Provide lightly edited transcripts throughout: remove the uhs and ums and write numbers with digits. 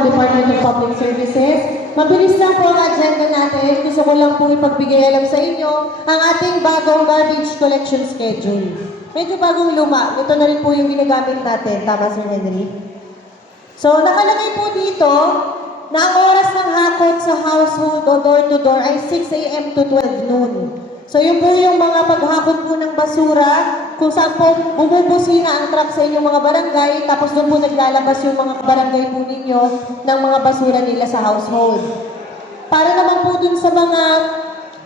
ng Department of Public Services. Mabilis lang po ang agenda natin. Gusto ko lang po ipagbigay alam sa inyo ang ating bagong garbage collection schedule. Medyo bagong luma. Ito na rin po yung ginagamit natin. Tama, Sir Henry? So, nakalagay po dito na ang oras ng hakot sa household o door-to-door ay 6 a.m. to 12 noon. So, yun po yung mga paghakot po ng basura, kung saan po bumubusina ang truck sa inyong mga barangay, tapos doon po naglalabas yung mga barangay po ninyo ng mga basura nila sa household. Para naman po dun sa mga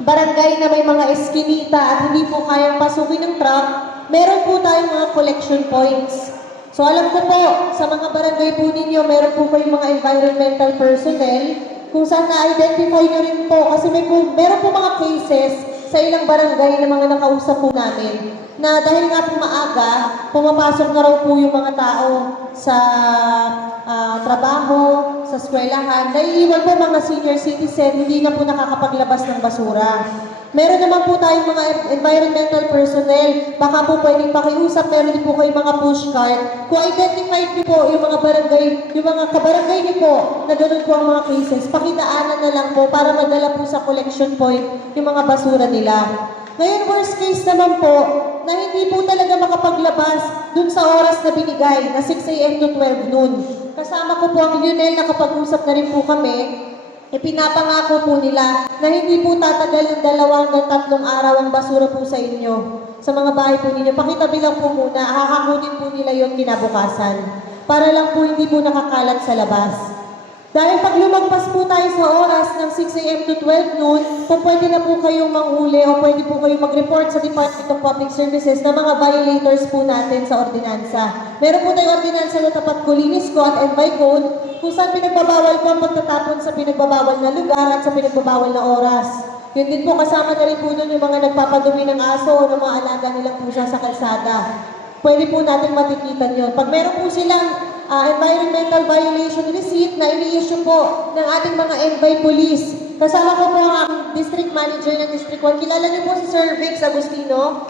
barangay na may mga eskinita at hindi po kayang pasukin ng truck, meron po tayong mga collection points. So alam ko po, sa mga barangay po ninyo, meron po kayong mga environmental personnel, kung saan na-identify nyo rin po, kasi meron po mga cases sa ilang barangay na mga nakausap po namin, na dahil nga po maaga, pumapasok na raw po yung mga tao sa trabaho, sa eskwelahan, naiiwan po mga senior citizen, hindi na po nakakapaglabas ng basura. Meron naman po tayong mga environmental personnel, baka po pwedeng pakiusap, meron din po kayong mga pushcart. Kung identified niyo po yung mga barangay, yung mga kabarangay niyo po na ganun po ang mga cases, pakidaanan na lang po para madala po sa collection point yung mga basura nila. Ngayon, worst case naman po, na hindi po talaga makapaglabas dun sa oras na binigay, na 6 a.m. to 12 noon. Kasama ko po ang Lionel, nakapag-usap na rin po kami, pinapangako po nila na hindi po tatagal ng 2 hanggang 3 araw ang basura po sa inyo, sa mga bahay po ninyo. Pakitabi lang po muna, hahakunin po nila yung kinabukasan, para lang po hindi po nakakalat sa labas. Dahil pag lumagpas po tayo sa oras ng 6 a.m. to 12 noon, kung pwede na po kayong manghuli o pwede po kayong mag-report sa Department of Public Services na mga violators po natin sa ordinansa. Meron po tayong ordinansa na tapat Kulinis Code and by code, kung saan pinagbabawal po ang pagtatapon sa pinagbabawal na lugar at sa pinagbabawal na oras. Yun din po, kasama na rin po doon yung mga nagpapadumi ng aso o ng mga alaga nilang pusa sa kalsada. Pwede po natin matikitan yun. Pag meron po silang environmental violation receipt na ini-issue po ng ating mga NBI Police. Kasama ko po ang District Manager ng District 1. Kilala niyo po si Sir Vix Agustino?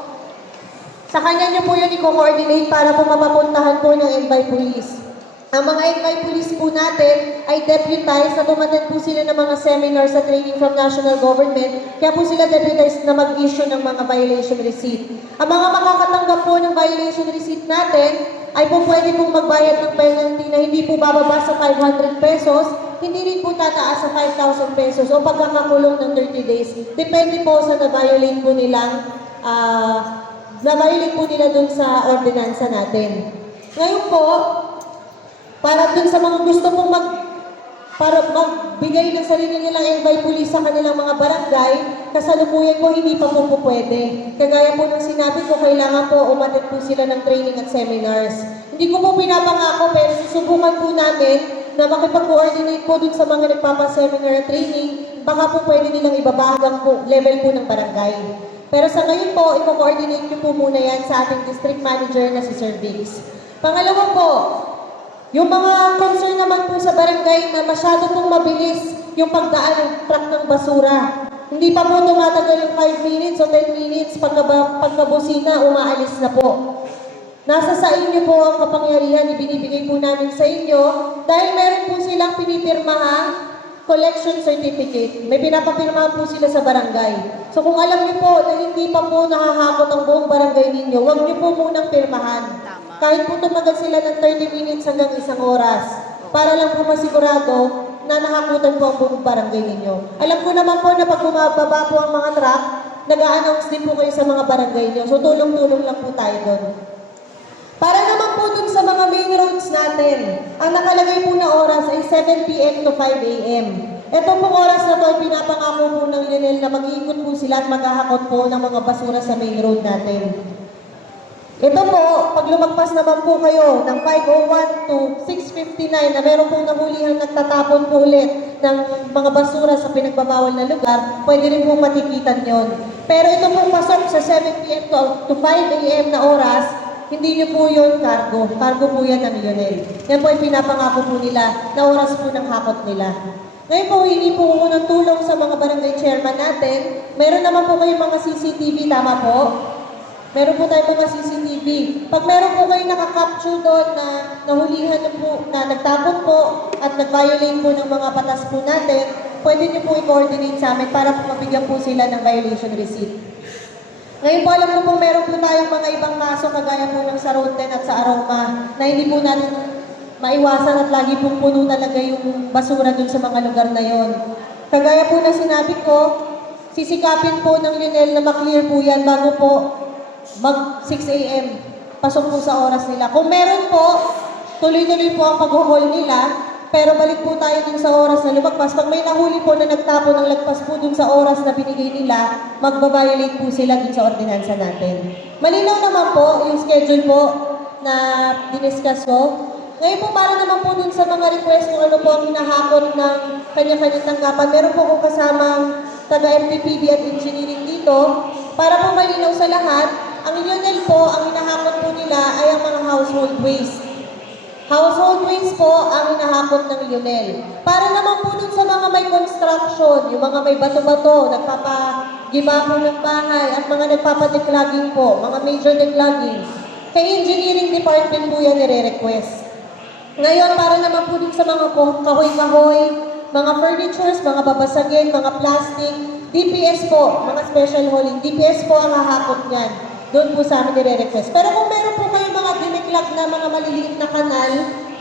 Sa kanya niyo po yun i-coordinate para po mapapuntahan po ng NBI Police. Ang mga NBI Police po natin ay deputized na tumatin po sila ng mga seminars sa training from national government. Kaya po sila deputized na mag-issue ng mga violation receipt. Ang mga makakatanggap po ng violation receipt natin ay po pwede pong magbayad ng penalty na hindi po bababa sa 500 pesos, hindi rin po tataas sa 5,000 pesos o pagkakakulong ng 30 days. Depende po sa na-violate po nila dun sa ordinansa natin. Ngayon po, para dun sa mga gusto pong para magbigay ng sarili nilang NBI Police sa kanilang mga barangay, kasalukuyan po hindi pa po pwede. Kagaya po ng sinabi ko, kailangan po umattend po sila ng training at seminars. Hindi ko po pinapangako, pero susubukan po namin na makipag-coordinate po dun sa mga nagpapaseminar at training, baka po pwede nilang ibabahagang po level po ng barangay. Pero sa ngayon po, i-coordinate niyo po muna yan sa ating district manager na si Sir Vix. Pangalawa po, yung mga concern naman po sa barangay na masyado pong mabilis yung pagdaan ng truck ng basura. Hindi pa po tumatagal yung 5 minutes o 10 minutes pagkabusina, umaalis na po. Nasa sa inyo po ang kapangyarihan, ibinibigay po namin sa inyo dahil meron po silang pinipirmahang collection certificate. May pinapapirmahan po sila sa barangay. So kung alam niyo po na hindi pa po nakahakot ang buong barangay ninyo, huwag niyo po munang pirmahan. Kahit po tumagal sila ng 30 minutes hanggang 1 oras, para lang po masigurado na nakakutan po ang buong barangay ninyo. Alam ko naman po na pag bumababa po ang mga truck, nag-a-announce din po kayo sa mga barangay niyo. So tulong-tulong lang po tayo doon. Para naman po dun sa mga main roads natin, ang nakalagay po na oras ay 7 p.m. to 5 a.m. Ito pong oras na to ay pinapangako po ng Lionel na mag-iikot po sila at maghahakot po ng mga basura sa main road natin. Ito po, pag lumagpas naman po kayo ng 5:01 to 6:59 na meron pong nahulihang nagtatapon po ulit ng mga basura sa pinagbabawal na lugar, pwede rin po matikitan yon. Pero ito pong pasok sa 7 p.m. to 5 a.m. na oras, hindi nyo po yun cargo. Cargo po yan ng Lionel. Yan po ay pinapangako po nila na oras po ng hakot nila. Ngayon po, hindi po ko ng tulong sa mga barangay chairman natin. Meron naman po kayong mga CCTV, tama po? Meron po tayong mga CCTV CCTV. Pag meron po kayo nakaka-capture doon na nahulihan na po, na nagtapon po at nag-violate po ng mga batas po natin, pwede niyo po i-coordinate sa amin para po mabigyan po sila ng violation receipt. Ngayon po alam ko po meron po tayong mga ibang kaso kagaya po ng sa Road 10 at sa Aroma na hindi po natin maiwasan at lagi pong puno talaga yung basura dun sa mga lugar na yon. Kagaya po na sinabi ko, sisikapin po ng Lionel na maklear po yan bago po mag 6 a.m. Pasok po sa oras nila. Kung meron po, tuloy-tuloy po ang pag-haul nila, pero balik po tayo dun sa oras na lumagpas. Pag may nahuli po na nagtapo ng lagpas po dun sa oras na binigay nila, magbabiolate po sila dun sa ordinansa natin. Malinaw naman po yung schedule po na diniscuss ko. Ngayon po para naman po dun sa mga request kung ano po ang hinahakot ng kanya-kanyang tanggapan, meron po akong kasamang taga-MTPB at engineering dito. Para po malinaw sa lahat, ang Lionel po, ang hinahakot po nila ay ang mga household waste. Household waste po ang hinahakot ng Lionel. Para naman po dun sa mga may construction, yung mga may bato-bato, nagpapagiba po ng bahay, at mga nagpapadeclogging po, mga major declogging, kay engineering department po yan nire-request. Ngayon, para naman po dun sa mga kahoy-kahoy, mga furnitures, mga babasagin, mga plastic, DPS po, mga special hauling, DPS po ang hahakot niyan. Doon po sa amin nire-request. Pero kung meron po kayong mga diniklag na mga maliliit na kanal,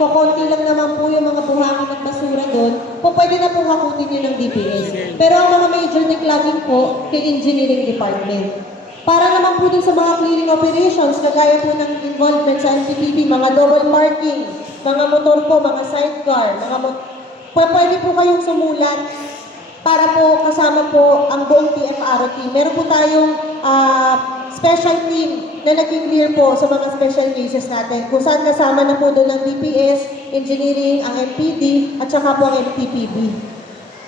kukunti lang naman po yung mga buhangin at basura doon, po pwede na po hakutin yun ng DPS. Pero ang mga major declogging po, kay engineering department. Para naman po dun sa mga clearing operations, kagaya po ng involvement sa NTPB, mga double parking, mga motor po, mga sidecar, pwede po kayong sumulat para po kasama po ang buong TFRT. Meron po tayong special team na nag-clear po sa mga special cases natin. Kung saan kasama na po doon ang DPS, engineering, ang MPD, at saka po ang MTPB.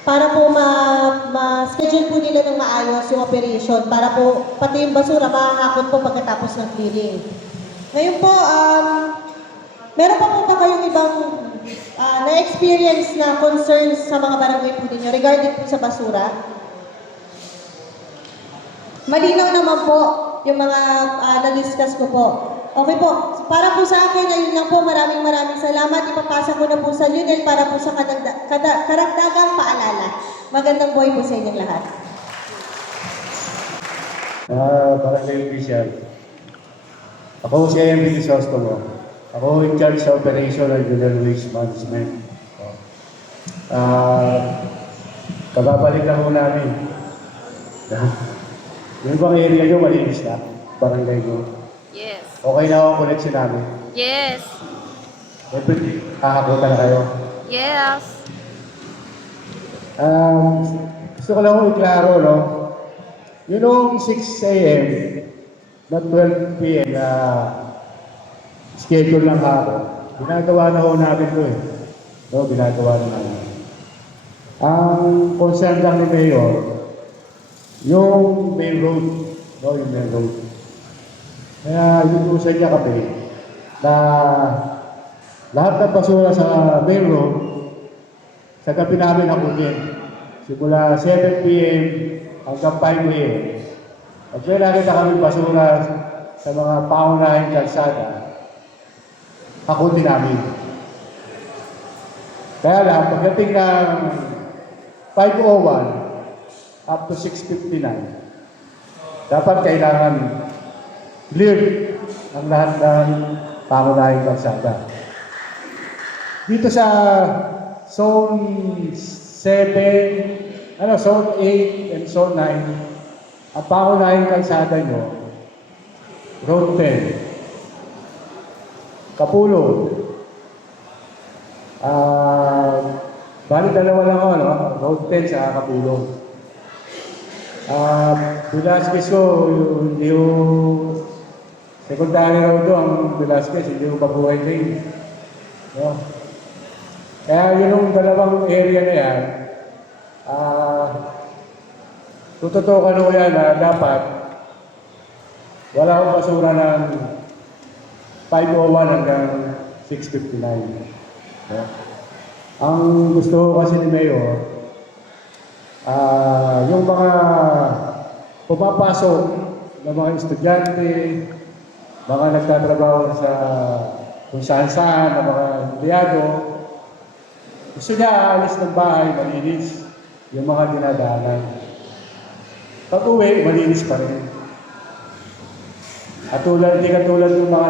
Para po ma-schedule po nila ng maayos yung operation. Para po pati yung basura mahahakot po pagkatapos ng clearing. Ngayon po, meron pa po ba kayong ibang na-experience na concerns sa mga barangay po ninyo regarding po sa basura? Malinaw naman po yung mga na-discuss ko po. Okay po, para po sa akin, ayun lang po, maraming salamat. Ipapasa ko na po sa Lionel para po sa karagdagang paalala. Magandang buhay po sa inyong lahat. Barangay Official. Ako si A.M. Crisostomo. Ako in charge sa operation ng General Waste Management. Kababalik lang po namin. Yung bang area nyo, malinis na? Barangay nyo? Yes. Okay na ako connection namin? Yes. Everything, kakakuta na kayo? Yes. Gusto ko lang i-klaro, no? Yung 6 a.m. na 12 p.m. na schedule ng hapon, ginagawa na ho natin ito eh. No, ginagawa na natin. Ang concern lang ni Mayor, yung main road, no, yung main road. Kaya inutusan niya kami na lahat ng basura sa main road, sa gabi namin hakunin. Simula 7 p.m. hanggang 5 a.m. At may nakita kami basura sa mga paunahing kalsada, hakunin namin. Kaya lang, pagdating ng 5:01 up to 6:59, dapat kailangan clear ang lahat ng pangunahing kalsada. Dito sa Zone 7, Zone 8 and Zone 9, ang pangunahing kalsada nyo, Road 10, Kapulong, bali dalawa lang ako, no? Road 10 sa Kapulong. Velasquez ko, yung secondary road doon, ang Velasquez, hindi yung Babuhay Lane. No? Kaya yun yung dalawang area na yan, tututukan ko yan na dapat wala akong basura ng 5:01 hanggang 6:59. No? Ang gusto ko kasi ni Mayor, yung mga pumapasok ng mga estudyante, mga nagtatrabaho sa kung saan-saan na mga empleyado, gusto niya aalis ng bahay, malinis yung mga dinadaanan. Pag uwi, malinis pa rin. At hindi katulad ng mga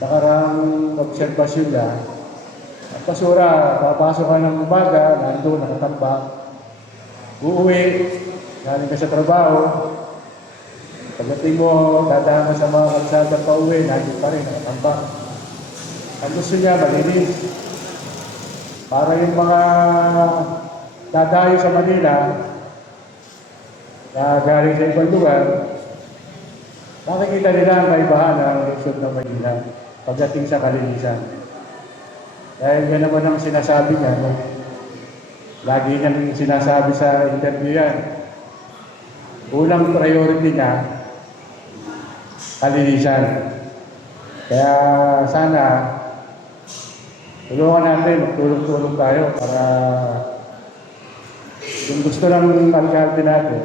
nakaraang obserbasyon niya. At basura, papasok ka ng umaga, nandun, nakatambak. Uuwi, galing ka sa trabaho. Pagdating mo, dadaan ka sa mga kalsada pa uwi, nandun pa rin, nakatambak. Ang gusto niya, malinis. Para yung mga dadayo sa Manila, na galing sa ibang lugar, nakikita nila ang kaibahan ng lungsod ng Manila pagdating sa kalinisan. Dahil yan naman ang sinasabi niya, no? Lagi niyang sinasabi sa interview yan. Unang priority niya, kalinisan. Kaya sana, tulungan natin, magtulong-tulong tayo para kung gusto ng alkalde natin,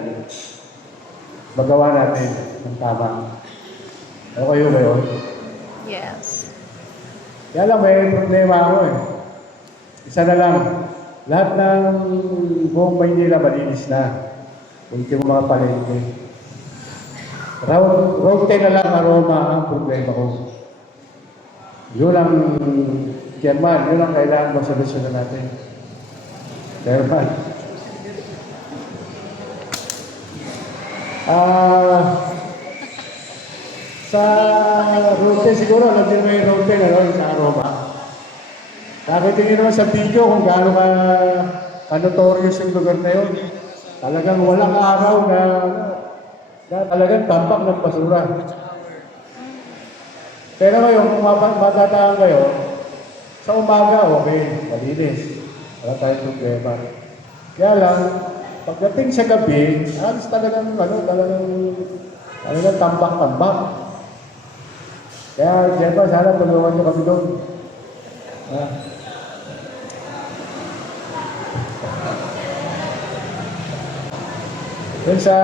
magawa natin ng tama. Okay ba yun? Yes. Kaya lang, may problema ako eh. Isa na lang, lahat ng buong Maynila malinis na. Ultimo mga palengke. Road 10 na lang aroma ang problema ko. Yun ang, Chairman, yun ang kailangan masolusyonan natin. Chairman. Sa route siguro, alam niyo mo yung route ano, sa aroma. Nakita niyo naman sa video kung gaano ka notorious yung lugar na yun. Talagang walang araw na talagang tampak ng basura. Pero ngayon, kung matataan kayo, sa umaga, okay, malinis. Wala tayong problema. Kaya lang, pagdating sa gabi, alis talagang tambak-tambak. Kaya, Jepa, sana tulungan nyo kami doon. Then sa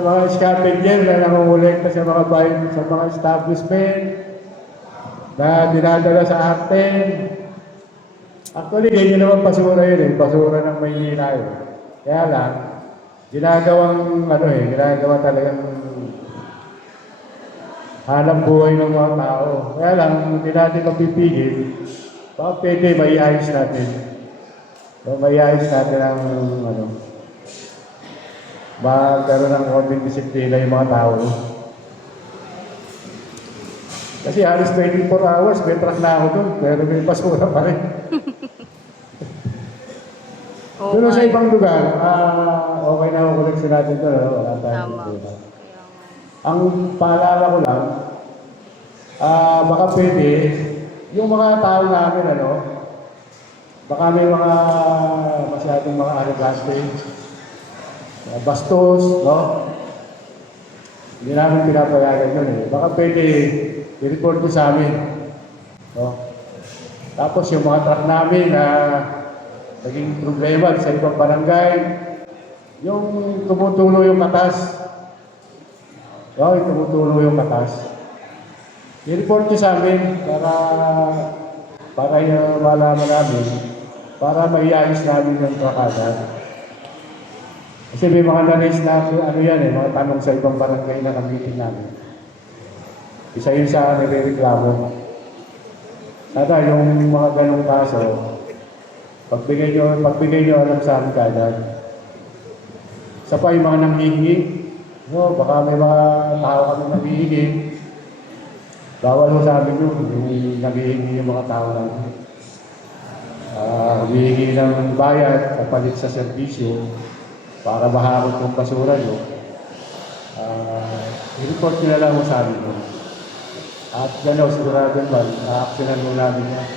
mga scavenger na nangungulekta sa mga bayan, sa mga establishment na dinadala sa atin. Actually, ganyan naman basura yun eh. Basura ng Maynila yun. Kaya lang, ginagawa talagang hanap buhay ng mga tao. Kaya lang, hindi natin mapipigil. Baka pwede, maiayos natin. So, maiayos natin ang magkaroon ng konting disiplina yung mga tao. Kasi halos 24 hours, may truck na ako doon, pero may basura pa rin. Doon sa ibang lugar, okay na ako koleksyon natin doon, wala tayong problema. Ang paalala ko lang, baka pwede, yung mga tao namin, baka may mga masyadong mga arrogante, bastos, no? Hindi namin pinapayagan yun eh. Baka pwede i-report ko sa amin. No? Tapos yung mga truck namin na naging problema sa ibang barangay, yung tumutulo yung katas. No, yung tumutulo yung katas. I-report ko sa amin para yung malaman namin, para maiayos namin yung trakada. Kasi may mga na-raise na mga tanong sa ibang barangay na kamitin namin. Isa yun sa nire-reklamo. Sana yung mga ganong kaso, pagbigay nyo alam sa amin kagad. Isa pa yung mga nanghihingi. No, baka may mga tao kami nanghihingi. Bawal mo sa amin yung nanghihingi yung mga tao namin. Humihingi ng bayad kapalit sa serbisyo para mahakot yung basura nyo. I-report nyo na lang mo sa amin. At gano'n, sigurado naman, na-actionan mo namin yan.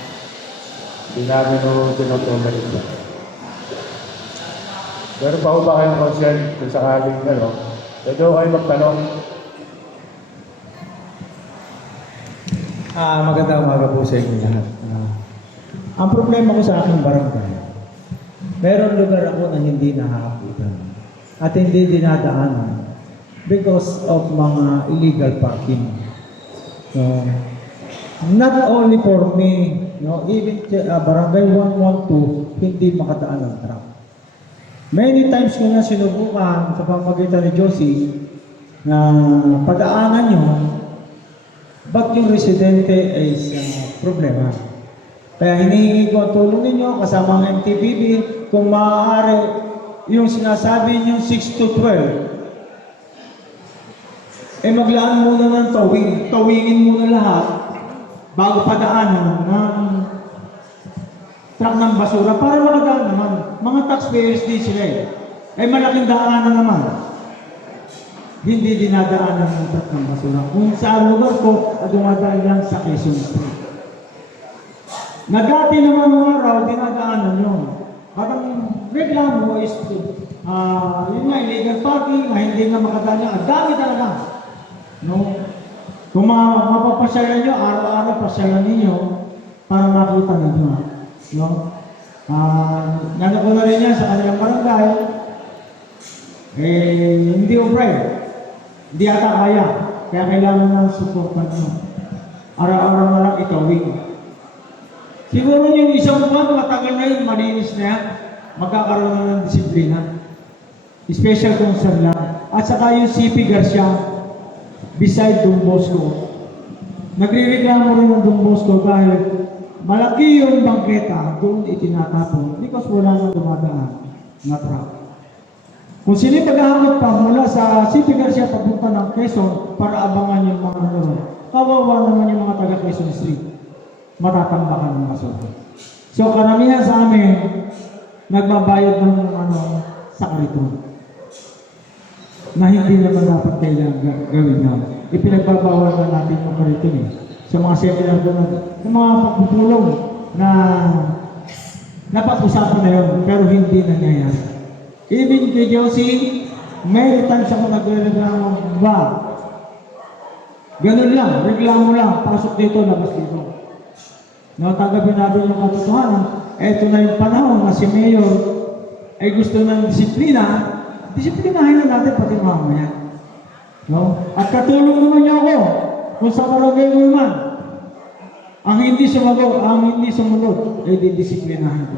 Hindi namin tinotolerate yan. Pero pa ba kayong concern kung sakaling pwede ko kayo magtanong? Magandang umaga po sa inyo lahat. Ang problema ko sa aking barangay, meron lugar ako na hindi nakakapitan at hindi dinadaanan. because of mga illegal parking. So, not only for me, no, even Barangay 112, hindi makadaan ang truck. Many times ko na sinubukan sa pamagitan ni Josie na pagdaanan nyo, ba't yung residente ay problema. Kaya hinihingi ko ang tulong ninyo kasama ang MTPB kung maaari yung sinasabi nyo 6 to 12. Maglaan muna ng towing. Towingin muna lahat bago padaanan ng truck ng basura para makadaan naman. Mga taxpayers din sila malaking daanan naman. Hindi dinadaanan ng truck ng basura. Kung sa lugar ko, dumadaan lang sa Quezon Street. Na dati naman ng araw, dinadaanan yun. Parang reklamo is yun nga, illegal parking, hindi nga makadaan yan. Ang dami talaga. No? Kung mapapasyalan nyo, araw-araw pasyalan ninyo para makita ninyo. No? Nana ko na rin yan sa kanilang barangay. Hindi obray. Hindi ata kaya. Kaya kailangan na supportan nyo. Araw-araw na lang itawing. Siguro yung isang buwan, matagal na yun, malinis na yan. Magkakaroon na ng disiplina. Special concern lang. At saka yung CP Garcia, beside Don Bosco. Nagre-reklamo rin ng Don Bosco dahil malaki yung bangketa doon itinatapon because wala nang dumadaan na truck. Kung sino paghahamot pa mula sa CP Garcia papunta ng Quezon para abangan yung mga kawawa naman yung mga taga Quezon Street. Matatambakan ng basura. So karamihan sa amin, nagbabayad ng sa kariton. Na hindi naman dapat kailangan gawin na. Ipinagbabawal na natin yung kariton sa mga seminar doon, sa mga pagpupulong na napag-usapan na yun, pero hindi nangyayari. Even kay Josie, may times ako nagre-reklamo ba? Ganun lang, reklamo lang, pasok dito, labas dito. Natanggapin natin yung katotohanan. Eto na yung panahon na si Mayor ay gusto ng disiplina, disiplinahin na natin pati mamaya. No? At katulong naman niya ako kung sa barangay mo man. Ang hindi sumunod, ay didisiplinahin ko.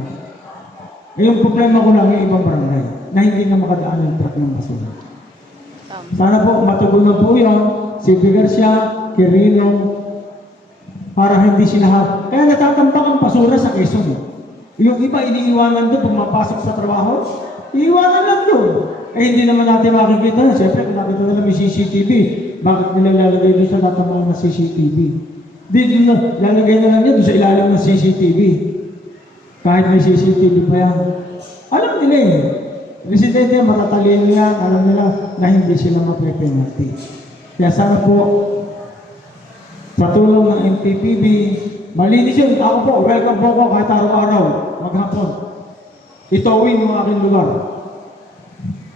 Yung problema ko lang yung ibang barangay na hindi na makadaan yung truck ng basura. Sana po matugon na po yun, si Garcia, Quirino, para hindi sila kaya natatambak ang basura sa Quezon. Yung iba iniiwanan doon pag mapasok sa trabaho, iiwanan lang doon. Hindi naman natin makikita. Siyempre, kung nakita nila may CCTV, bakit nila lalagay doon sa lahat ng mga CCTV? Dito na, lalagay na lang doon sa ilalim ng CCTV. Kahit may CCTV pa yan. Alam nila Residente, matatalino yan. Alam nila na hindi sila mape-penalty. Kaya sana po, sa tulong ng MTPB, malinis yun. Ako po, welcome po ako kahit araw-araw, maghapon. Itawin mo aking lugar.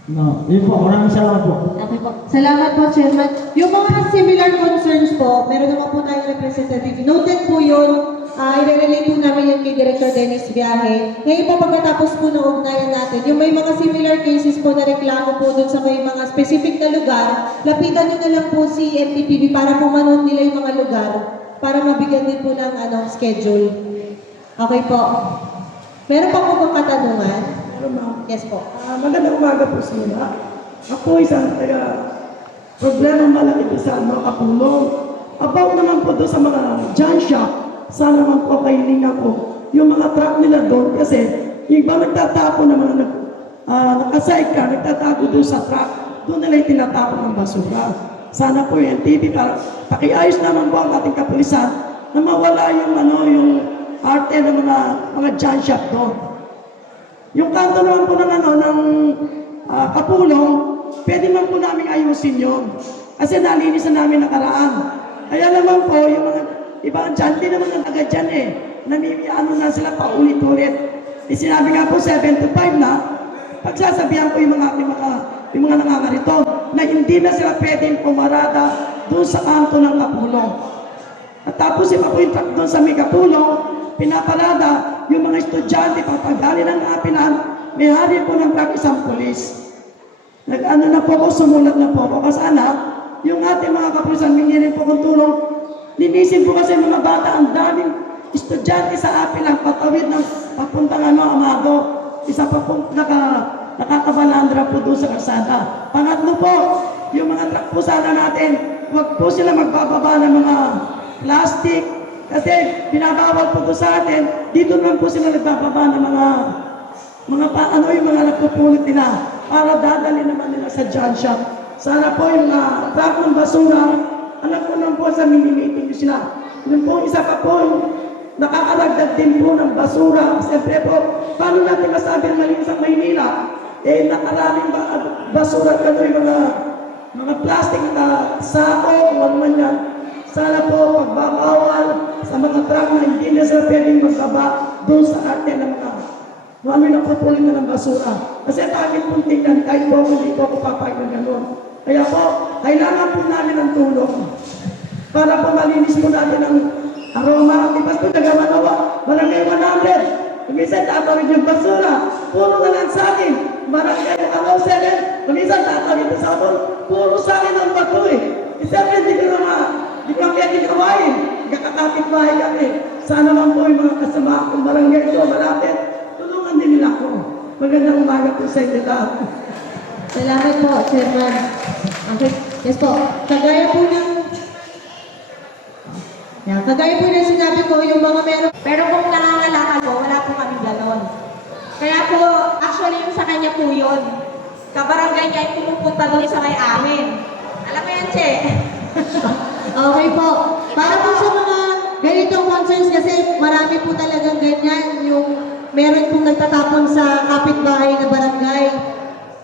No, yun po, maraming salamat po. Okay po. Salamat po, Chairman. Yung mga similar concerns po, meron naman po tayong representative. Noted po yun. I-relay po namin yan kay Director Dennis Viaje. Ngayon po, pagkatapos po ng ugnayan natin, yung may mga similar cases po na reklamo po dun sa may mga specific na lugar, lapitan nyo na lang po si MTPB para po manood nila yung mga lugar para mabigyan din po ng schedule. Okay po. Meron pa po bang katanungan? Yes po. Magandang umaga po sa inyo. Ako isang problema malaki sa Kapulong. About naman po doon sa mga junk shop, sana naman po kahilingan ko yung mga truck nila doon kasi yung iba nagtatapon ng mga nakaside ka, nagtatago doon sa truck, doon nila itinatapon ng basura. Sana po yung TV para pakiayos naman po ang ating kapulisan na mawala yung yung arte ng mga junk shop doon. Yung kanto naman po ng Kapulong, pwede man po namin ayusin yun. Kasi nalinis na namin nakaraan. Kaya naman po, yung mga ibang dyan, di naman na agad dyan namimiano na sila pa ulit-ulit. Sinabi nga po 7 to 5 na, pagsasabihan ko yung mga nangangarito na hindi na sila pwedeng pumarada doon sa kanto ng Kapulong. At tapos iba po yung truck doon sa may Kapulong, pinaparada yung mga estudyante, papagali ng apinan, may hari po ng truck isang pulis. Nag-ano na po ako, sumulat na po ako. Kasi yung ating mga kapulisan, hingin po kong tulong. Linisin po kasi mga bata, ang daming estudyante sa apil ang patawid ng papuntang Amado. Isa pa po nakakabalandra po doon sa kalsada. Pangatlo po, yung mga truck po sana natin, huwag po sila magbababa ng mga plastic. Kasi binabawal po doon sa atin, dito naman po sila nagbababa ng yung mga nagpupulot nila para dadali naman nila sa John Shop. Sana po yung truck ng basura, alam ko lang po sa mini-meeting nyo sila. Yung po isa pa po, nakakaragdag din po ng basura. Siyempre po, paano natin masabi ang malinis ang Maynila? Nakaraming basura ka yung mga plastic na sako, kung ano man yan. Sana po, pagbabawal sa mga truck na hindi na sila pwedeng magbaba doon sa atin ng mga kami napupulit na ng basura. Kasi bakit pong tingnan, kahit po hindi po ako papayag ng gano'n. Kaya po, kailangan po namin ng tulong para po malinis po natin ang aroma. Ipas po taga-Manawa, Barangay 100. Kumisan, tatawid yung basura. Puro na lang sa akin. Barangay 107. Kumisan, tatawid sa akin. Puro sa akin ang bato eh. Siyempre, hindi ko pwede kawain. Kakakapit bahay kami. Sana man po yung mga kasama akong barangay ito, malapit. Tulungan din nila ako. Magandang umaga po sa inyo lahat. Salamat po, Chairman. Okay. Yes po. Kagaya po ng sinabi ko, yung mga meron. Pero kung nangangalakal po, wala po kami ganon. Kaya po, actually yung sa kanya po yun. Kabarangay niya ay pumupunta doon sa may amin. Alam mo yan, Che? Okay po. Para po sa mga ganitong concerns kasi marami po talagang ganyan yung meron pong nagtatapon sa kapitbahay na barangay.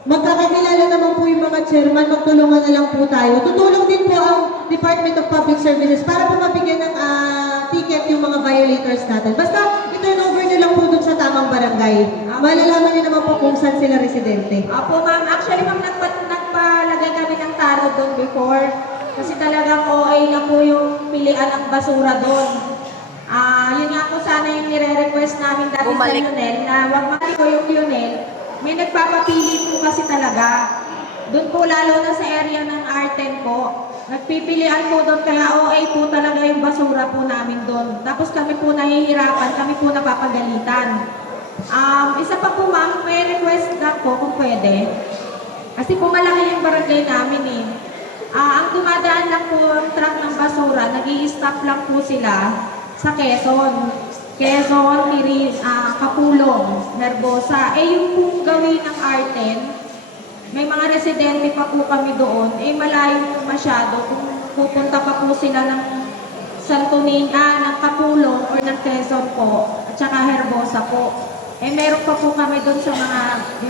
Magkakakilala naman po yung mga chairman, magtulungan na lang po tayo. Tutulong din po ang Department of Public Services para po mabigyan ng ticket yung mga violators natin. Basta i-turn over nyo lang po dun sa tamang barangay. Malalaman nyo naman po kung saan sila residente. Opo, ma'am. Actually, ma'am, nagpalagay kami ng taro doon before. Kasi talagang OA na po yung pilian ng basura doon. Yun nga po sana yung nire-request namin dati Bumalik. sa Lionel na wag mali ko yung Lionel. May nagpapapili po kasi talaga. Doon po lalo na sa area ng R10 po. Nagpipilian po doon kaya OA po talaga yung basura po namin doon. Tapos kami po nahihirapan, kami po napapagalitan. Isa pa po ma'am, may request na po kung pwede. Kasi po malaki yung barangay namin eh. Ang dumadaan lang po ang truck ng basura, nag-i-stop lang po sila sa Quezon. Quezon, Kapulong, Herbosa. Yung pong gawin ng R10, may mga residente pa po kami doon, malayo po masyado. Kung pupunta pa po sila ng Santo Niño, ng Kapulong or ng Quezon po, at saka Herbosa po. Meron pa po kami doon sa mga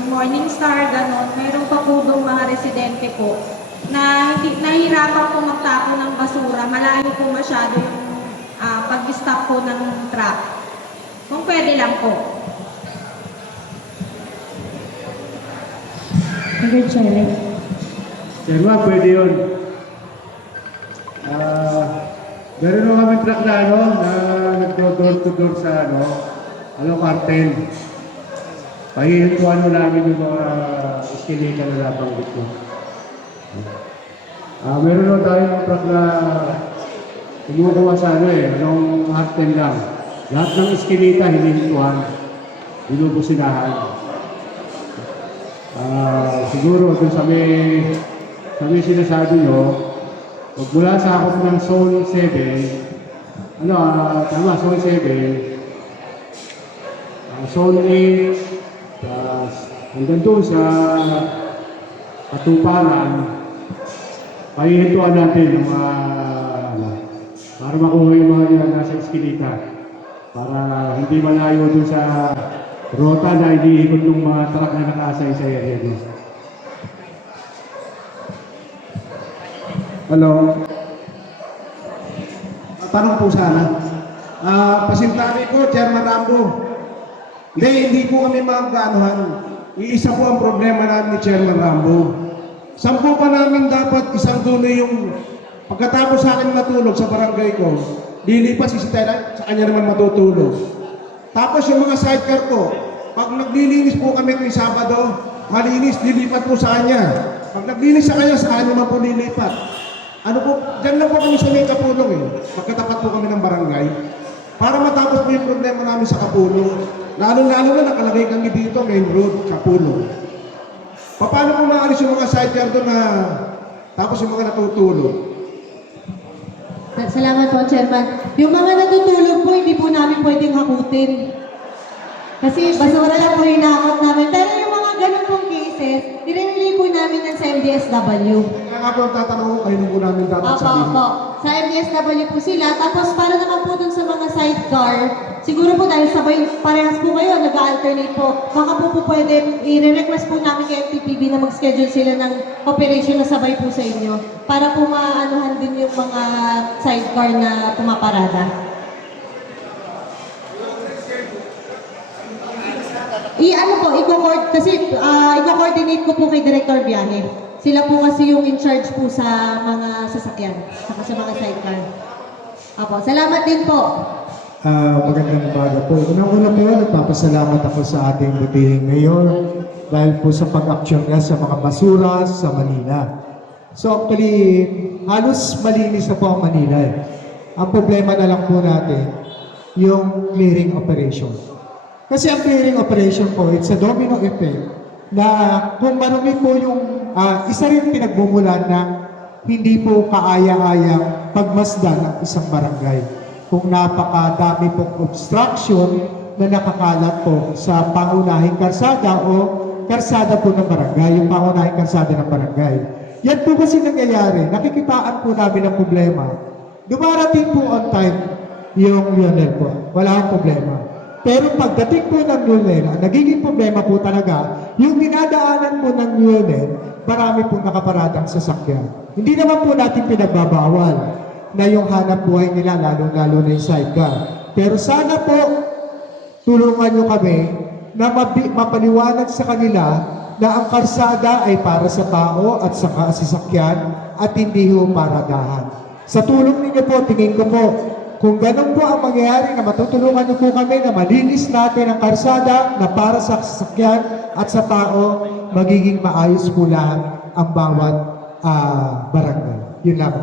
Morning Star, gano'n. Meron pa po doon mga residente po na nahihirapan po magtapon ng basura. Malayo po masyado yung pag-stop po ng truck. Kung pwede lang po. Chairman, pwede yun. Meron naman kami truck na nagdo-door to door sa cartel. Pahihintuan namin yung mga iskinita na nabanggit ko. Meron naman tayong truck na kumukuha sa cartel lang. Lahat ng iskinita, hinihintuan, binubusinahan. Siguro kung sa may sinasabi nyo, magmula sa akop ng Zone 7, Zone 7, Zone 8, hanggang doon sa Katuparan, pahihintuan natin yung mga, para makuha yung mga nasa iskinita. Para hindi malayo doon sa rota na iniikot ng mga truck na nakaasay sa area doon. Hello. Tanong po sana. Pasintani po, Chairman Rambo. Hindi po kami magkaanuhan. Iisa po ang problema namin ni Chairman Rambo. Sampu pa namin dapat isang dulo yung pagkatapos sa akin matulog sa barangay ko, lilipas si Tera, sa kanya naman matutulog. Tapos yung mga sidecar ko, pag naglilinis po kami tuwing Sabado, malinis, lilipat po sa kanya. Pag naglinis sa kanya, sa kanya naman po lilipat. Ano po, dyan lang po kami sa may Kapulong eh. Magkatapat po kami ng barangay. Para matapos po yung problema namin sa Kapulong. Lalo-lalo na nakalagay kami dito, main road, Kapulong. Paano po maalis yung mga side yard doon na tapos yung mga natutulog? Salamat po, Chairman. Yung mga natutulog po, hindi po namin pwedeng hakutin. Kasi basura lang po hinakot namin. Pero yung mga ganun pong cases, nire-relay po namin yan sa MDSW. Kaya nga po ang tatanong, kayo po namin dapat Opo, sabihin. opo. Sa MDSW po sila. Tapos para naman po dun sa mga sidecar, siguro po dahil sabay, parehas po kayo, nag-alternate po. Baka po pwede, i-request po namin kay MTPB na mag-schedule sila ng operation na sabay po sa inyo. Para po maanuhan din yung mga sidecar na pumaparada. I-coordinate ko po kay Director Biyahe. Sila po kasi yung in charge po sa mga sasakyan, saka sa mga sidecar. Apo, salamat din po. Magandang umaga po. Unang-una po, nagpapasalamat ako sa ating butihing mayor dahil po sa pag-action niya sa mga basura sa Manila. So actually, halos malinis na po ang Manila eh. Ang problema na lang po natin, yung clearing operation. Kasi ang clearing operation po, it's a domino effect na kung marami po yung isa rin pinagmumulan na hindi po kaaya-ayang pagmasdan ng isang barangay. Kung napakadami pong obstruction na nakakalat po sa pangunahing karsada o karsada po ng barangay, yung pangunahing karsada ng barangay. Yan po kasi nangyayari, nakikitaan po namin ang problema. Dumarating po on time yung Lionel po, wala akong problema. Pero pagdating po ng Lionel, ang nagiging problema po talaga, yung dinadaanan po ng Lionel, marami pong nakaparadang sasakyan. Hindi naman po natin pinagbabawal na yung hanap buhay nila, lalo-lalo na yung sidecar. Pero sana po, tulungan nyo kami na mapaliwanag sa kanila na ang karsada ay para sa tao at sa sasakyan at hindi ho para dahan. Sa tulong ninyo po, tingin ko po, kung ganun po ang mangyayari na matutulungan niyo po kami na malinis natin ang karsada na para sa sasakyan at sa tao, magiging maayos po lahat ang bawat barangay. Yun lang.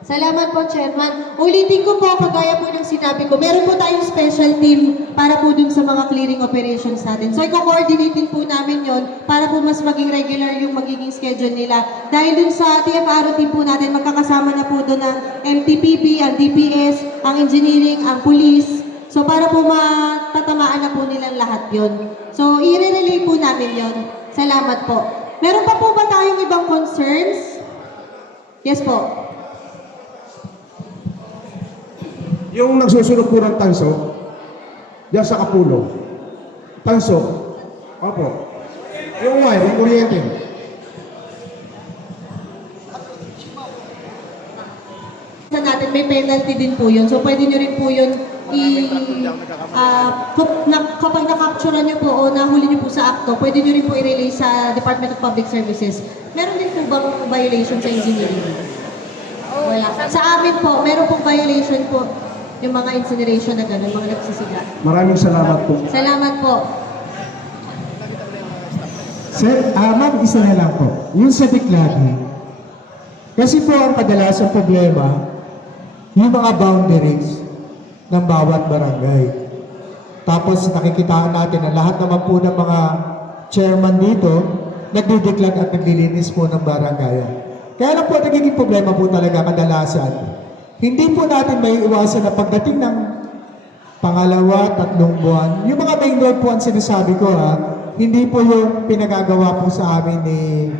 Salamat po, Chairman. Ulitin ko po, kagaya po ng sinabi ko, meron po tayong special team para po dun sa mga clearing operations natin. So, i-coordinate din po namin yon para po mas maging regular yung magiging schedule nila. Dahil dun sa TFRO team po natin, magkakasama na po dun ang MTPB, ang DPS, ang engineering, ang police. So, para po matatamaan na po nilang lahat yon. So, i-relay po namin yon. Salamat po. Meron pa po ba tayong ibang concerns? Yes po. Yung nagsusunod po ng tanso, diyan sa Kapulong. Tanso, opo. Yung wire, yung kuryente. Sa natin, may penalty din po yun. So, pwede nyo rin po yun kapag na-capture nyo po o nahuli nyo po sa akto, pwede nyo rin po i-relay sa Department of Public Services. Meron din po bang violation sa engineering? Wala. Sa amin po, meron pong violation po yung mga incineration na gano'n, mga nagsisiga. Maraming salamat po. Salamat po. Sir, ma'am, isa na lang po. Yung sa declaring, kasi po ang kadalasang problema, yung mga boundaries ng bawat barangay. Tapos nakikitaan natin na lahat naman po ng mga chairman dito, nagdideklag at naglilinis po ng barangay. Kaya lang po nagiging problema po talaga kadalasan. Hindi po natin may iwasan na pagdating ng pangalawa, 3 buwan, yung mga main road po ang sinasabi ko hindi po yung pinagagawa po sa amin ni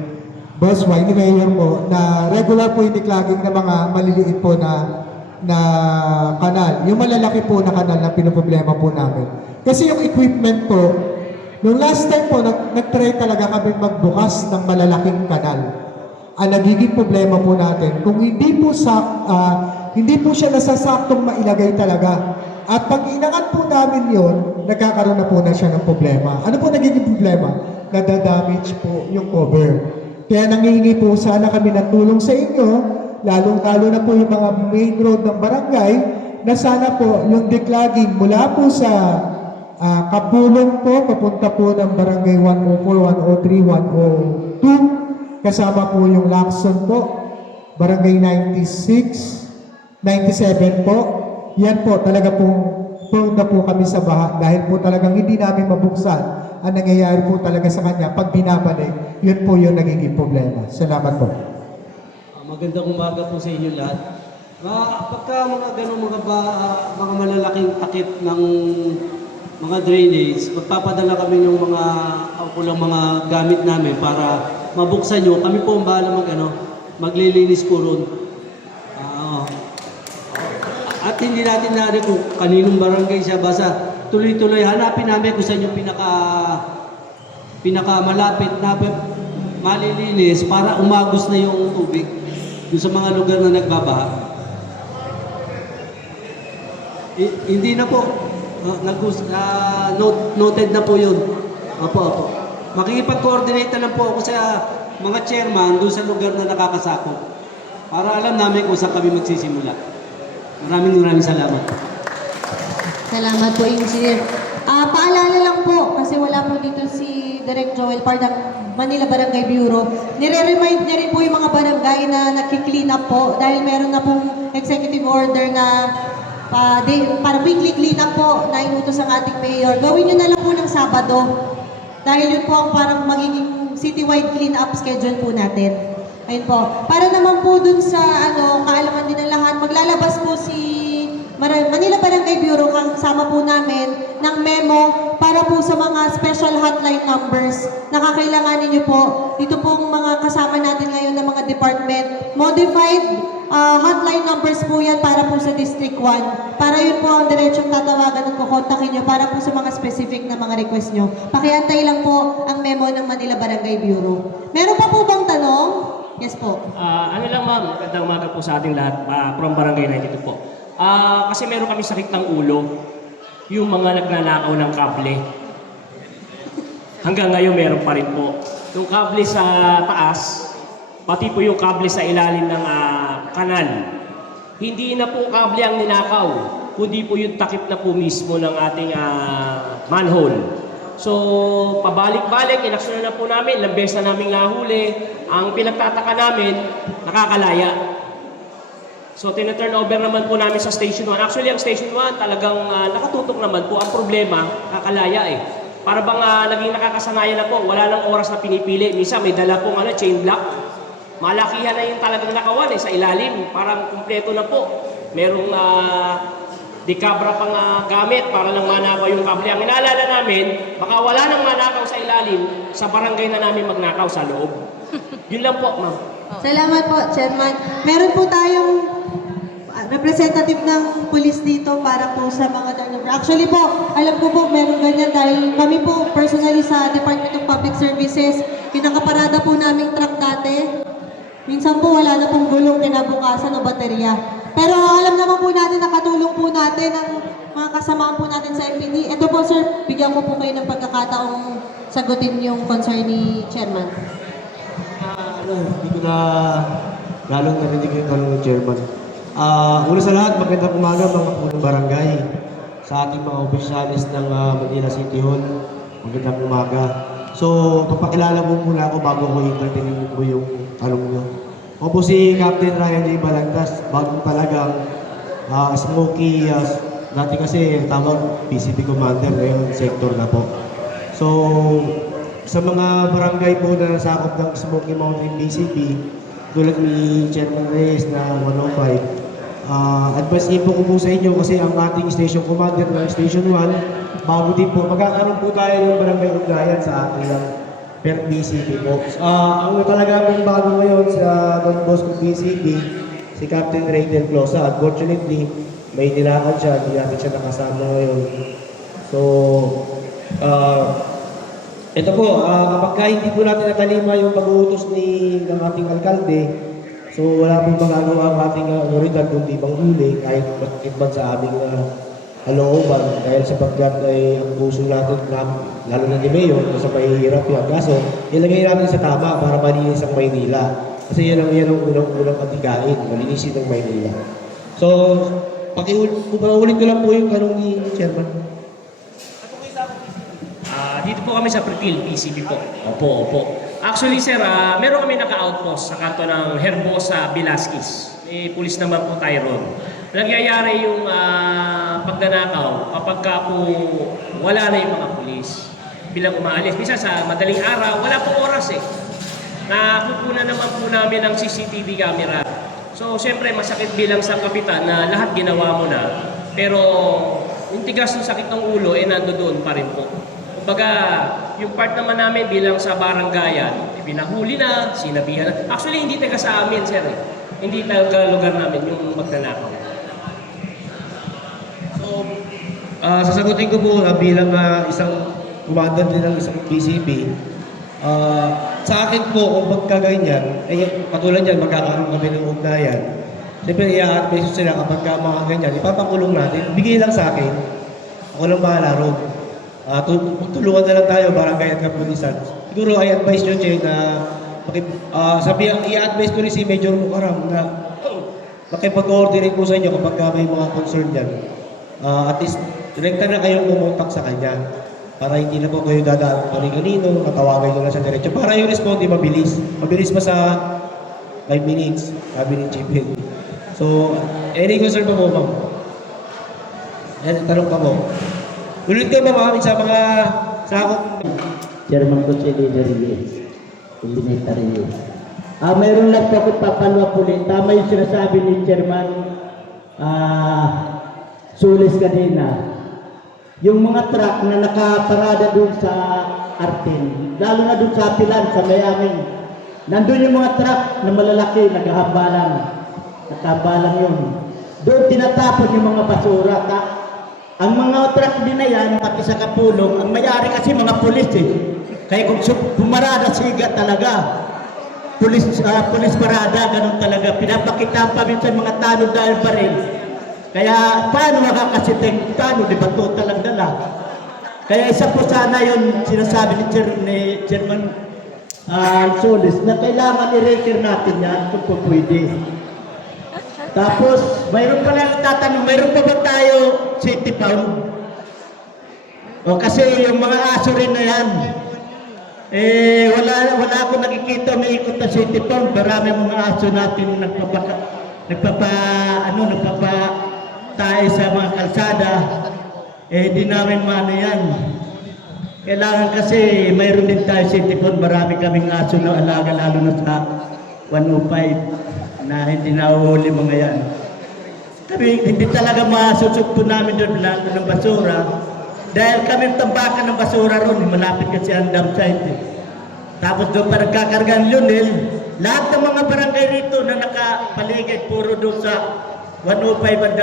Boss Y, ni Mayor po, na regular po yung declogging ng mga maliliit po na kanal. Yung malalaki po na kanal na pinoproblema po namin. Kasi yung equipment po, nung last time po, nag-try talaga kami magbukas ng malalaking kanal. Ang nagiging problema po natin, kung hindi po siya nasasaktong mailagay talaga. At pag inangat po namin yon, nagkakaroon na po na siya ng problema. Ano po nagiging problema? Nadadamage po yung cover. Kaya nangihingi po sana kami ng tulong sa inyo, lalong-lalo na po yung mga main road ng barangay, na sana po yung declogging mula po sa Kapulong po, papunta po ng Barangay 104, 103, 102. Kasama po yung Lacson po, Barangay 96, 97 po. Yan po, talaga pong prone na po kami sa baha dahil po talagang hindi namin mabuksan ang nangyayari po talaga sa kanya. Pag binabalik, yun po yung nagiging problema. Salamat po. Magandang umaga po sa inyo lahat. Pagka mga ganun mga malalaking takip ng mga drainage, magpapadala kami ng mga kulang mga gamit namin para mabuksan nyo. Kami po ang bahala maglilinis po ron. At hindi natin nari kung kaninong barangay siya. Basta tuloy-tuloy hanapin namin kung saan yung pinaka-malapit na malilinis para umagos na yung tubig doon sa mga lugar na nagbabaha. Hindi na po. Noted na po yun. Opo. Makikipag-coordinate na lang po ako sa mga chairman doon sa lugar na nakakasakop para alam namin kung saan kami magsisimula. Maraming salamat. Salamat po, Engineer. Paalala lang po, kasi wala po dito si Direk Joel Par ng Manila Barangay Bureau. Nire-remind niya rin po yung mga barangay na nag-clean up po dahil meron na pong executive order na para weekly clean up po na inutos ang ating mayor. Gawin nyo na lang po ng Sabado dahil yun po ang parang magiging citywide clean up schedule po natin. Ayun po. Para naman po dun sa kaalaman din ng lahat, maglalabas po si Manila Barangay Bureau kasama po namin ng memo para po sa mga special hotline numbers na kakailanganin nyo po. Dito pong mga kasama natin ngayon ng mga department. Modified hotline numbers po yan para po sa District 1. Para yun po ang diretsyong tatawagan at kukontakin nyo para po sa mga specific na mga request nyo. Pakiantay lang po ang memo ng Manila Barangay Bureau. Meron pa po bang tanong? Yes po. Ano lang ma'am, magandang umaga po sa ating lahat from Barangay 92 po. Kasi meron kami sakit ng ulo, yung mga nagnanakaw ng kable. Hanggang ngayon meron pa rin po. Yung kable sa taas, pati po yung kable sa ilalim ng kanal. Hindi na po kable ang ninakaw, kundi po yung takip na po mismo ng ating manhole. So, pabalik-balik, inaksyonan na po namin, ilang beses na namin nahuli. Ang pinagtataka namin, nakakalaya. So, tina-turn over naman po namin sa Station 1. Actually, ang Station 1 talagang nakatutok naman po. Ang problema, nakakalaya Para bang naging nakakasanayan na po, wala nang oras na pinipili. Minsan may dala pong chain block. Malakihan na yung talagang nakawan sa ilalim. Parang kumpleto na po. Merong dekabra pang gamit para lang manakaw yung kable. Ang inaalala namin, baka wala nang manakaw sa ilalim, sa barangay na namin magnakaw sa loob. Yun lang po, ma'am. Salamat po, Chairman. Meron po tayong representative ng police dito para po sa mga turnover. Actually po, alam ko po meron ganyan dahil kami po personally sa Department of Public Services, kinakaparada po naming truck dati. Minsan po wala na pong gulong kinabukasan o baterya. Pero alam naman po natin, nakatulong po natin ang mga kasamaan po natin sa MPD. Ito po sir, bigyan ko po kayo ng pagkakataong sagutin yung concern ni Chairman. Hindi ko na lalong narinig yung tanong ng Chairman. Una sa lahat, magandang umaga mga punong barangay. Sa ating mga opisyalis ng Manila City Hall, magandang umaga. So, papakilala mo muna ako bago ko entertainin ko yung tanong nyo. Ako po si Captain Ryan J. Balagtas, bagong talagang Smokey, dati kasi tawag PCP Commander, ngayon sector na po. So, sa mga barangay po na nasakop ng Smoky Mountain PCP, tulad ni Chairman Reyes na 105, advice info ko po sa inyo kasi ang ating station commander ng Station 1, bago din po, magkakaroon po tayo ng barangay ugnayan sa ating PCP po. Ang talaga pong bago ngayon sa Don Bosco PCP, si Captain Raiden Closa. Unfortunately, may nilakad siya, hindi natin siya nakasama ngayon. So, ito po, kapag hindi po natin natalima yung pag-uutos ng ating alkalde, so wala pong magagawa ang ating otoridad kundi manghuli kahit bakit man sa aming kalooban dahil sapagkat ay ang puso natin, lalo na ni Mayor, sa mahihirap yan. Kaso, ilagay natin sa tama para malinis ang Maynila. Kasi yan ang unang katigain, malinisin ang Maynila. So, paulit ko lang po yung tanong ni Chairman. po kami sa Pretil, PCP po. Opo. Actually, sir, meron kami naka-outpost sa kanto ng Herbosa, Velasquez. May pulis naman po tayo ron. Nagyayari yung pagdanakaw kapag ka po wala na yung mga pulis bilang umaalis. Minsan sa madaling araw, wala pong oras eh. Nakukunan naman po namin ng CCTV camera. So, siyempre, masakit bilang sa kapitan na lahat ginawa mo na. Pero, yung tigas ng sakit ng ulo, nandoon pa rin po. Kumbaga, yung part naman namin bilang sa barangayan, pinahuli na, sinabihan na. Actually, hindi taga sa amin, sir. Hindi taga lugar namin yung magnanakaw. So, sasagutin ko po bilang isang commander din ng isang PCP, sa akin po, kung magkaganyan, katulad yan, magkakaroon kami ng ugnayan. Siyempre, i-advise sila kapag mga ganyan, ipapakulong natin, bigay lang sa akin, ako lang bahala ron. Tulungan na lang tayo, barangay at kapulisan. Siguro, i-advise nyo, Che, na i-advise ko rin si Major Mukaram na makipag-coordinate po sa inyo kapag may mga concern dyan. At least, direkta na kayong pumuntak sa kanya para hindi na po kayo dadaan kanino, matawagan nyo lang sa diretso. Para yung responde mabilis. Mabilis pa sa 5 minutes, sabi ni Chief Hill. So, any concern pa po, ma'am? Tanong pa po. Ulit kayo, ma'am, sa mga sakot. Chairman ko si Leader Reyes. Eliminator Reyes. Mayroon lang po ako papalwa po ulit. Tama yung sinasabi ni Chairman Sulis kanina. Yung mga truck na nakaparada doon sa Artin, lalo na doon sa Pilan, sa Miami, nandun yung mga truck na malalaki, nakabalang yun. Doon tinatapon yung mga basura. Ang mga truck din na yan, pati sa Kapulong, ang mayari kasi mga pulis eh. Kaya kung pumarada, siga talaga. Pulis parada, ganun talaga. Pinapakitaan pa minsan mga tanod dahil pa rin. Kaya paano makakasiteng tanod, di ba total ang dala? Kaya isa po sana yun sinasabi ni Chairman Solis na kailangan i-record natin yan kung po pwede. Tapos, mayroon pa lang tatanong, mayroon pa ba tayo city pound? O kasi yung mga aso rin na yan, wala ako nakikita may ikot na city pound. Marami mga aso natin tayo sa mga kalsada, di namin maano yan. Kailangan kasi mayroon din tayo city pound. Marami kaming aso na alaga, lalo na sa 105 na hindi nahuhuli mga yan. Kami hindi talaga masusugpo namin doon lahat ng basura. Dahil kami tambakan ng basura ron, malapit kasi ang dump site. Tapos doon pa nagkakarga ng Lionel, lahat ng mga barangay rito na nakapaligid, puro doon sa 105 ang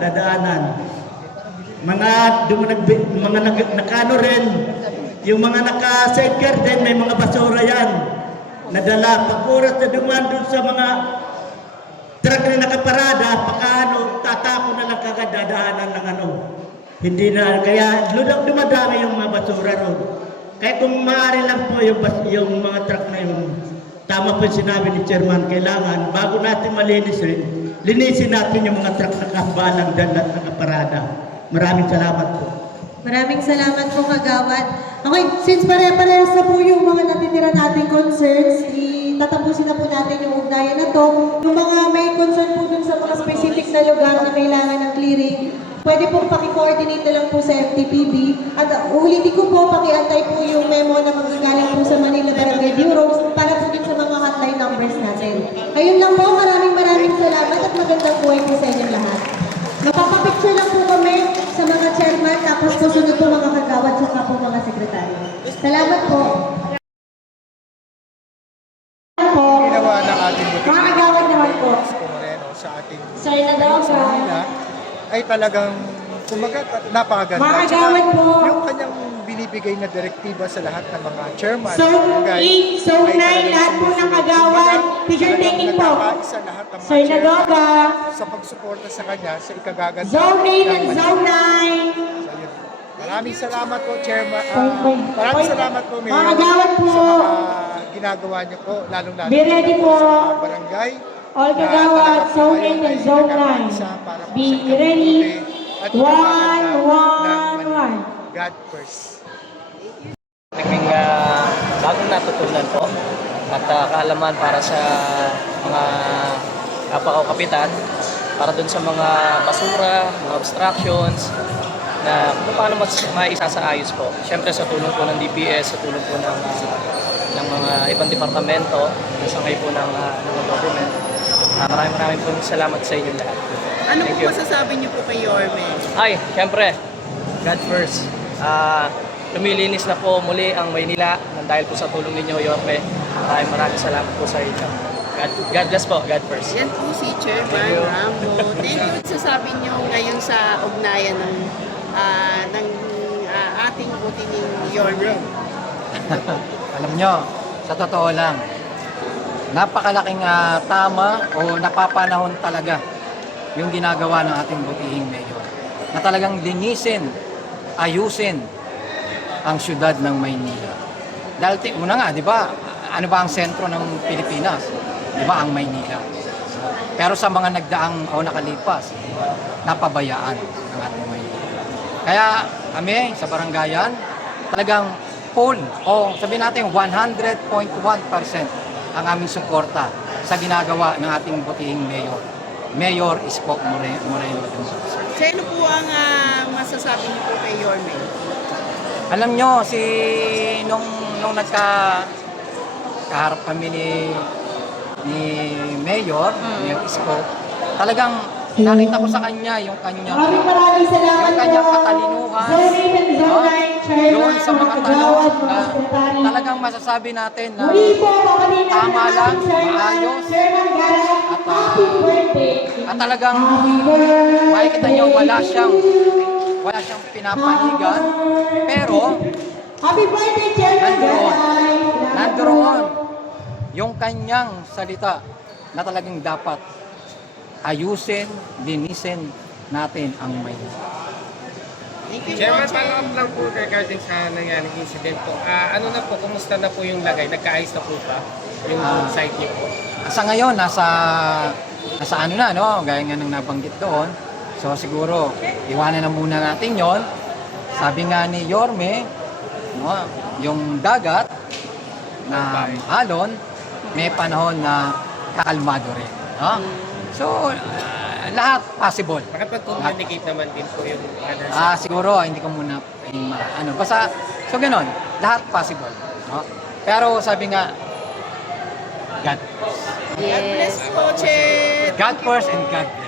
dadaanan. Nakano rin, yung mga naka-sidecar din, may mga basura yan. Nadala, pag oras na dumaan doon sa mga truck na nakaparada, tatako na lang kagad dadaanan ng Hindi na, kaya dumadami yung mga basura ron. Kaya kung maaari lang po yung mga truck na yun, tama po yung sinabi ni Chairman, kailangan, bago natin malinis rin, linisin natin yung mga truck na nakabalang dyan at nakaparada. Maraming salamat po. Maraming salamat po, Kagawad. Okay, since pare-parehas na po yung mga natitira nating concerns, tatapusin na po natin yung ugnayan na to. Yung mga may concern po dun sa mga specific na lugar na kailangan ng clearing, pwede pong paki-coordinate na lang po sa FTPB. At ulitin ko po, pakiantay po yung memo na magagaling po sa Manila Barangay Bureau para po din sa mga hotline numbers natin. Ayun lang po, maraming salamat at magandang buhay po sa inyong lahat. Napapapicture lang po kami sa mga chairman, tapos susunod po mga kagawad at po mga sekretary. Salamat po. Ginawa ng ating Mga kagawad naman po. Moreno sa ating Sir Nadal, ay talagang kumaga napakaganda. mga kagawad po. Yung kanyang binibigay na direktiba sa lahat ng mga chairman. Zone 8, Zone 9, lahat po ng kagawad. Picture taking po. Sir Nadoga. Sa pagsuporta sa kanya sa ikagaganda. Zone 8 and Zone 9. Maraming salamat po, Chairman. Maraming salamat po, Mayor. Mga kagawad po. Sa mga ginagawa niyo po, lalong-lalo Be ready po. sa barangay. All kagawad, Zone 8 and Zone 9. Be ready. 1, 1, 1. God first. natutunan po at kaalaman para sa mga kapwa ko kapitan para dun sa mga basura, mga obstructions na kung paano maisasaayos po. Siyempre sa tulong po ng DPS, sa tulong po ng mga ibang departamento, kasangay po ng government. Maraming po salamat sa inyo lahat. Ano po masasabi niyo po kay Yorme? Ay, siyempre, God first. Lumilinis na po muli ang Maynila dahil po sa tulong ninyo, Yorme. Maraming salamat po sa inyo. God bless po, God first. Yan po si Chairman Rambo. Thank you. Sasabi niyo ngayon sa ugnayan ng ating butining Yorme. Alam nyo, sa totoo lang, napakalaking tama o napapanahon talaga yung ginagawa ng ating butihing mayor. Na talagang linisin, ayusin ang syudad ng Maynila. Dahil una nga, di ba, ano ba ang sentro ng Pilipinas? Di ba, ang Maynila. Pero sa mga nagdaang o nakalipas, napabayaan ang ating Maynila. Kaya kami sa barangayan, talagang full o sabihin natin 100.1% ang aming suporta sa ginagawa ng ating butihing mayor. Mayor Isko Moreno. Sino po ang masasabi niyo po kay Yorme? Alam nyo, nung kaharap kami ni Mayor, Mayor Isko, talagang nakita ko sa kanya yung kanyang katalinuhan, doon sa mga tanong na talagang masasabi natin na tama lang, maayos, at talagang makikita nyo wala siyang pinapanigan, pero nandoon yung kanyang salita na talagang dapat ayusin, linisin natin ang Maynila. Chairman, follow-up lang po regarding sa nangyaring incident po. Ano na po, kumusta na po yung lagay? Nagkaayos na po ba yung site niyo po? Sa ngayon, nasa ano na, no? Gaya nga ng nabanggit doon. So siguro, iwanan na muna natin yon. Sabi nga ni Yorme, no, yung dagat na alon, may panahon na kakalmado rin. No? So, lahat possible. Makapag-communicate naman din po yung siguro, hindi ko muna basta, so gano'n, lahat possible. No? Pero sabi nga, God first. God bless po, Che. God first and God bless.